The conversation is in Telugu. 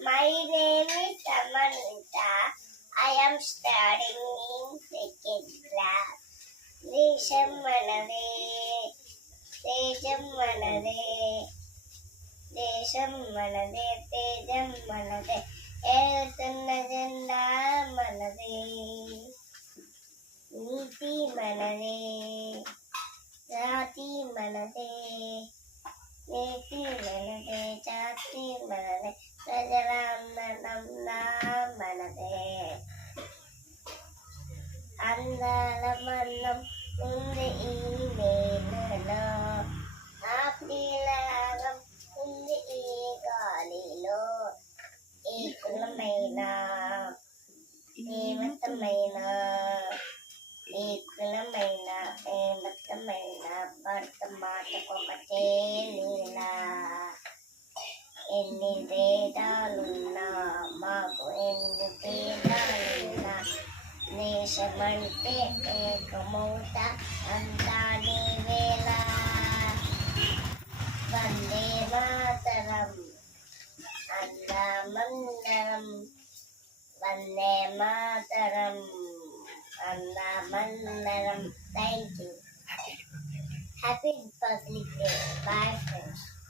My name is Samanita. I am studying in second class. దేశం మనదే తేజం మనదే దేశం మనదే తేజం మనదే ఎగురుతున్న జెండా మనదే నీతి మనదే జాతి మనదే నీతి మనదే జాతి మనదే ప్రజలందరం మనదే అందాల మన్నం ఉంది ఈ నేలలో ఆప్యాయం ఉంది ఈ గాలిలో ఏ కులమైన ఏ మతమైన ఏ కులమైన ఏ మతమైన భర్త మాటకొకటే నీలా ఎన్ని భేదాలున్నా మాకు ఎన్ని భేదాలున్నా దేశమంటే ఏకమౌత అంతా నీవేళ వందే మాతరం అందమందరం వందే మాతరం అందమందరం thank you happy Republic Day bye friends